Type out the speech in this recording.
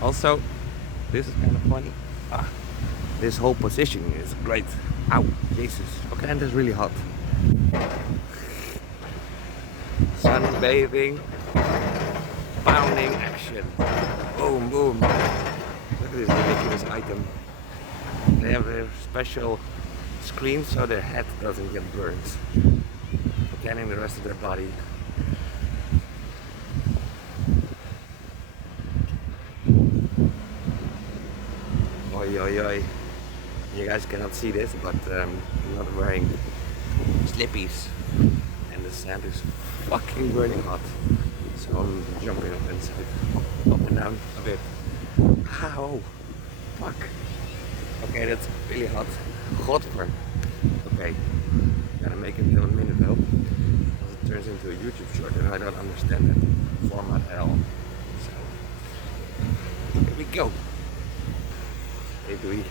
Also, this is kind of funny. Ah, this whole position is great. Ow, Jesus. Okay, and it's really hot. Sunbathing, pounding action. Boom, boom. Look at this ridiculous item. They have a special screen so their head doesn't get burned. Scanning the rest of their body. Oi, oi, oi. You guys cannot see this, but I'm not wearing slippies. And the sand is fucking burning hot. So I'm jumping up inside, up and down a bit. Ow! Fuck. Okay, that's really hot. Godver. Okay, gotta make it till a minute though. Else it turns into a YouTube short and I don't understand that format at all. So, here we go. Hey, do we?